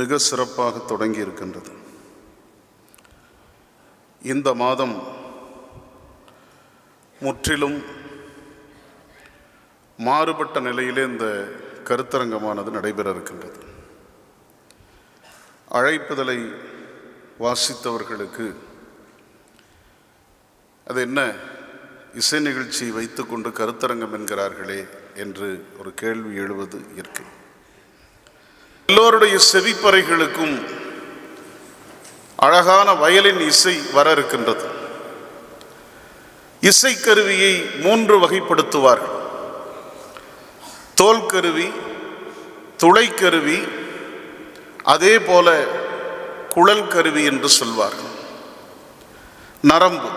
மிக சிறப்பாக தொடங்கி இருக்கின்றது. இந்த மாதம் முற்றிலும் மாறுபட்ட நிலையிலே இந்த கருத்தரங்கமானது நடைபெற இருக்கின்றது. அழைப்புதலை வாசித்தவர்களுக்கு அது என்ன இசை நிகழ்ச்சி வைத்துக்கொண்டு கருத்தரங்கம் என்கிறார்களே என்று ஒரு கேள்வி எழுவது இயற்கை. எல்லோருடைய செவிப்பறைகளுக்கும் அழகான வயலின் இசை வர இருக்கின்றது. இசைக்கருவியை 3 வகைப்படுத்துவார்கள். தோல் கருவி, துளைக்கருவி, அதே போல குழல் கருவி என்று சொல்வார்கள். நரம்பு,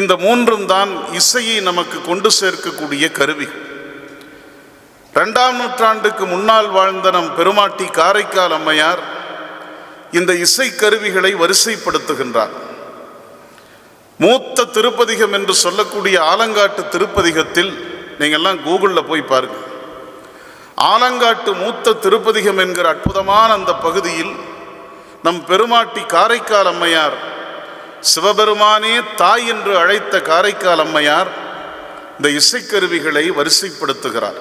இந்த 3ம் தான் இசையை நமக்கு கொண்டு சேர்க்கக்கூடிய கருவி. 2ஆம் நூற்றாண்டுக்கு முன்னால் வாழ்ந்த நம் பெருமாட்டி காரைக்கால் அம்மையார் இந்த இசை கருவிகளை வரிசைப்படுத்துகின்றார். மூத்த திருப்பதிகம் என்று சொல்லக்கூடிய ஆலங்காட்டு திருப்பதிகத்தில் நீங்கள்லாம் கூகுளில் போய் பாருங்க. ஆலங்காட்டு மூத்த திருப்பதிகம் என்கிற அற்புதமான அந்த பகுதியில் நம் பெருமாட்டி காரைக்கால் அம்மையார், சிவபெருமானே தாய் என்று அழைத்த காரைக்கால் அம்மையார் இந்த இசைக்கருவிகளை வரிசைப்படுத்துகிறார்.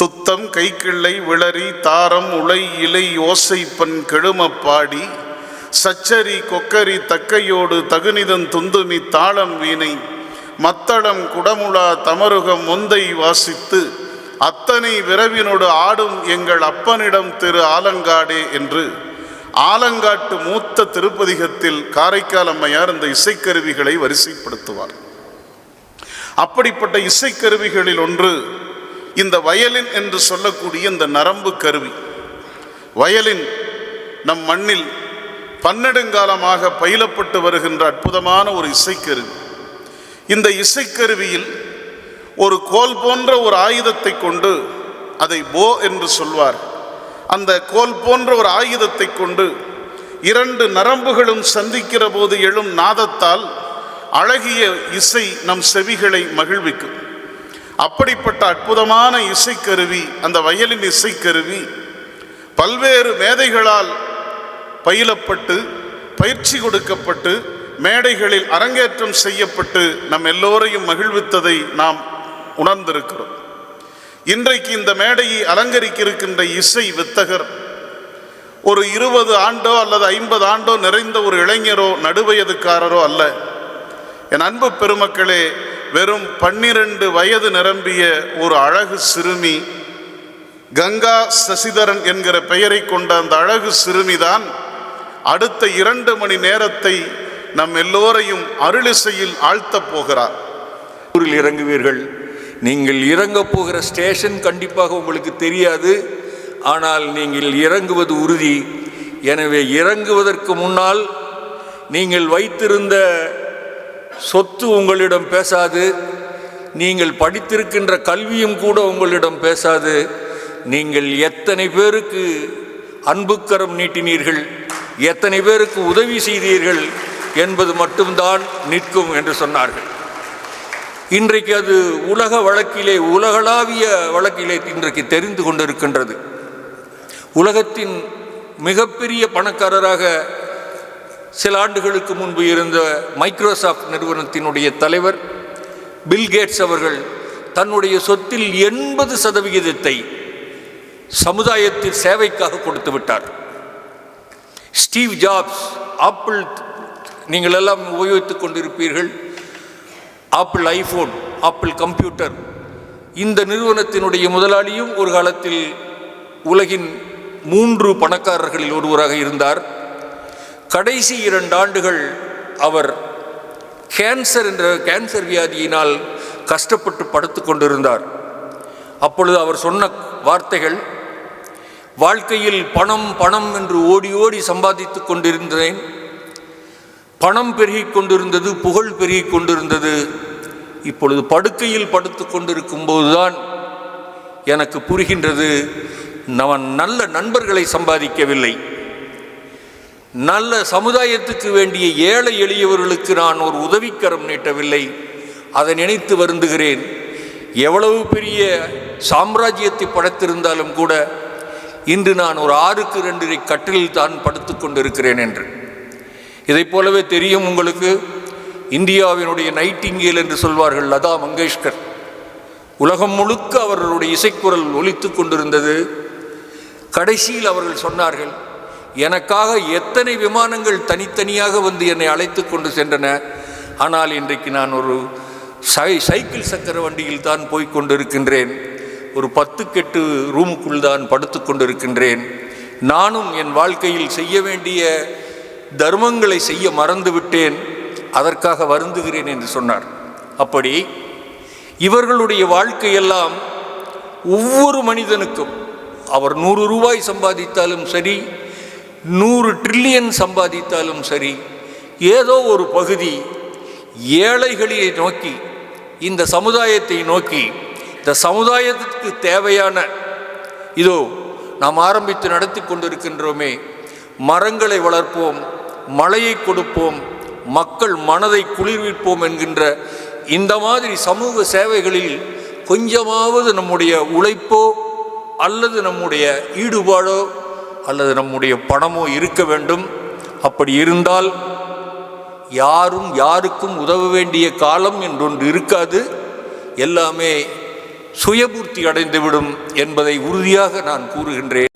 துத்தம், கைக்கிள்ளை, விளரி, தாரம், உலை, இலை, ஓசைப்பன், கெழுமப்பாடி, சச்சரி, கொக்கரி, தக்கையோடு தகுனிதன், துந்துமி, தாளம், வீணை, மத்தளம், குடமுழா, தமருகம், முந்தை வாசித்து அத்தனை விரவினோடு ஆடும் எங்கள் அப்பனிடம் திரு ஆலங்காடே என்று ஆலங்காட்டு மூத்த திருப்பதிகத்தில் காரைக்கால் அம்மையார் இந்த இசைக்கருவிகளை வரிசைப்படுத்துவார். அப்படிப்பட்ட இசைக்கருவிகளில் ஒன்று இந்த வயலின் என்று சொல்லக்கூடிய இந்த நரம்பு கருவி. வயலின் நம் மண்ணில் பன்னெடுங்காலமாக பயிலப்பட்டு வருகின்ற அற்புதமான ஒரு இசைக்கருவி. இந்த இசைக்கருவியில் ஒரு கோல் போன்ற ஒரு ஆயுதத்தை கொண்டு, அதை போ என்று சொல்வார், அந்த கோல் போன்ற ஒரு ஆயுதத்தை கொண்டு இரண்டு நரம்புகளும் சந்திக்கிற போது எழும் நாதத்தால் அழகிய இசை நம் செவிகளை மகிழ்விக்கும். அப்படிப்பட்ட அற்புதமான இசைக்கருவி அந்த வயலின் இசைக்கருவி பல்வேறு மேதைகளால் பயிலப்பட்டு பயிற்சி கொடுக்கப்பட்டு மேடைகளில் அரங்கேற்றம் செய்யப்பட்டு நம் எல்லோரையும் மகிழ்வித்ததை நாம் உணர்ந்திருக்கிறோம். இன்றைக்கு இந்த மேடையை அலங்கரிக்க இருக்கின்ற இசை வித்தகர் ஒரு 20 ஆண்டோ அல்லது 50 ஆண்டோ நிறைந்த ஒரு இளைஞரோ நடுவயதுக்காரரோ அல்ல. என் அன்பு பெருமக்களே, வெறும் 12 வயது நிரம்பிய ஒரு அழகு சிறுமி, கங்கா சசிதரன் என்கிற பெயரை கொண்ட அந்த அழகு சிறுமிதான் அடுத்த 2 மணி நேரத்தை நம் எல்லோரையும் அருளிசையில் ஆழ்த்தப் போகிறார். ஊரில் இறங்குவீர்கள். நீங்கள் இறங்க போகிற ஸ்டேஷன் கண்டிப்பாக உங்களுக்கு தெரியாது, ஆனால் நீங்கள் இறங்குவது உறுதி. எனவே இறங்குவதற்கு முன்னால் நீங்கள் வைத்திருந்த சொத்து உங்களிடம் பேசாது, நீங்கள் படித்திருக்கின்ற கல்வியும் கூட உங்களிடம் பேசாது. நீங்கள் எத்தனை பேருக்கு அன்புக்கரம் நீட்டினீர்கள், எத்தனை பேருக்கு உதவி செய்தீர்கள் என்பது மட்டும்தான் நிற்கும் என்று சொன்னார்கள். இன்றைக்கு அது உலக வழக்கிலே, உலகளாவிய வழக்கிலே இன்றைக்கு தெரிந்து கொண்டிருக்கின்றது. உலகத்தின் மிகப்பெரிய பணக்காரராக சில ஆண்டுகளுக்கு முன்பு இருந்த மைக்ரோசாஃப்ட் நிறுவனத்தினுடைய தலைவர் பில் கேட்ஸ் அவர்கள் தன்னுடைய சொத்தில் 80% சமுதாயத்தின் சேவைக்காக கொடுத்து விட்டார். ஸ்டீவ் ஜாப்ஸ், ஆப்பிள் நீங்கள் எல்லாம் உபயோகித்துக் கொண்டிருப்பீர்கள், ஆப்பிள் ஐஃபோன், ஆப்பிள் கம்ப்யூட்டர், இந்த நிறுவனத்தினுடைய முதலாளியும் ஒரு காலத்தில் உலகின் 3 பணக்காரர்களில் ஒருவராக இருந்தார். கடைசி 2 ஆண்டுகள் அவர் கேன்சர் வியாதியினால் கஷ்டப்பட்டு படுத்து கொண்டிருந்தார். அப்பொழுது அவர் சொன்ன வார்த்தைகள், வாழ்க்கையில் பணம் பணம் என்று ஓடி ஓடி சம்பாதித்து கொண்டிருந்தேன், பணம் பெருகிக் கொண்டிருந்தது, புகழ் பெருகிக் கொண்டிருந்தது. இப்பொழுது படுக்கையில் படுத்து கொண்டிருக்கும் போதுதான் எனக்கு புரிகின்றது, நான் நல்ல நண்பர்களை சம்பாதிக்கவில்லை, நல்ல சமுதாயத்துக்கு வேண்டிய ஏழை எளியவர்களுக்கு நான் ஒரு உதவிக்கரம் நீட்டவில்லை. அதை நினைத்து வருந்துகிறேன். எவ்வளவு பெரிய சாம்ராஜ்யத்தை படைத்திருந்தாலும் கூட இன்று நான் ஒரு 6க்கு 2 கட்டிலில் தான் படுத்து கொண்டிருக்கிறேன் என்று. இதை போலவே தெரியும் உங்களுக்கு, இந்தியாவினுடைய நைட்டிங்கேல் என்று சொல்வார்கள் லதா மங்கேஷ்கர். உலகம் முழுக்க அவர்களுடைய இசைக்குரல் ஒலித்து கொண்டிருந்தது. கடைசியில் அவர்கள் சொன்னார்கள், எனக்காக எத்தனை விமானங்கள் தனித்தனியாக வந்து என்னை அழைத்து கொண்டு சென்றன, ஆனால் இன்றைக்கு நான் ஒரு சைக்கிள் சக்கர வண்டியில் தான் போய்கொண்டிருக்கின்றேன், ஒரு 10 கெட்டு ரூமுக்குள் தான் படுத்து கொண்டிருக்கின்றேன். நானும் என் வாழ்க்கையில் செய்ய வேண்டிய தர்மங்களை செய்ய மறந்துவிட்டேன், அதற்காக வருந்துகிறேன் என்று சொன்னார். அப்படி இவர்களுடைய வாழ்க்கையெல்லாம் ஒவ்வொரு மனிதனுக்கும், அவர் 100 ரூபாய் சம்பாதித்தாலும் சரி, 100 ட்ரில்லியன் சம்பாதித்தாலும் சரி, ஏதோ ஒரு பகுதி ஏழைகளை நோக்கி, இந்த சமுதாயத்தை நோக்கி, இந்த சமுதாயத்திற்கு தேவையான, இதோ நாம் ஆரம்பித்து நடத்தி கொண்டிருக்கின்றோமே, மரங்களை வளர்ப்போம், மழையை கொடுப்போம், மக்கள் மனதை குளிர்விப்போம் என்கின்ற இந்த மாதிரி சமூக சேவைகளில் கொஞ்சமாவது நம்முடைய உழைப்போ அல்லது நம்முடைய ஈடுபாடோ அல்லது நம்முடைய பணமோ இருக்க வேண்டும். அப்படி இருந்தால் யாரும் யாருக்கும் உதவ வேண்டிய காலம் என்றொன்று இருக்காது, எல்லாமே சுயபூர்த்தி அடைந்துவிடும் என்பதை உறுதியாக நான் கூறுகின்றேன்.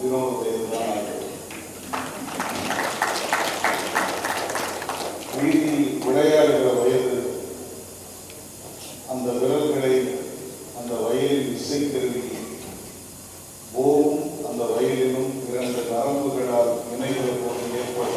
11 வயது தான் ஆகிறது. வீதியில் விளையாடுகிற வயது. அந்த விரல்களை அந்த வயலில் இசைக்கருவி போவும் அந்த வயலிலும் 2 நரம்புகளால் இணைகிற போது ஏற்பட்ட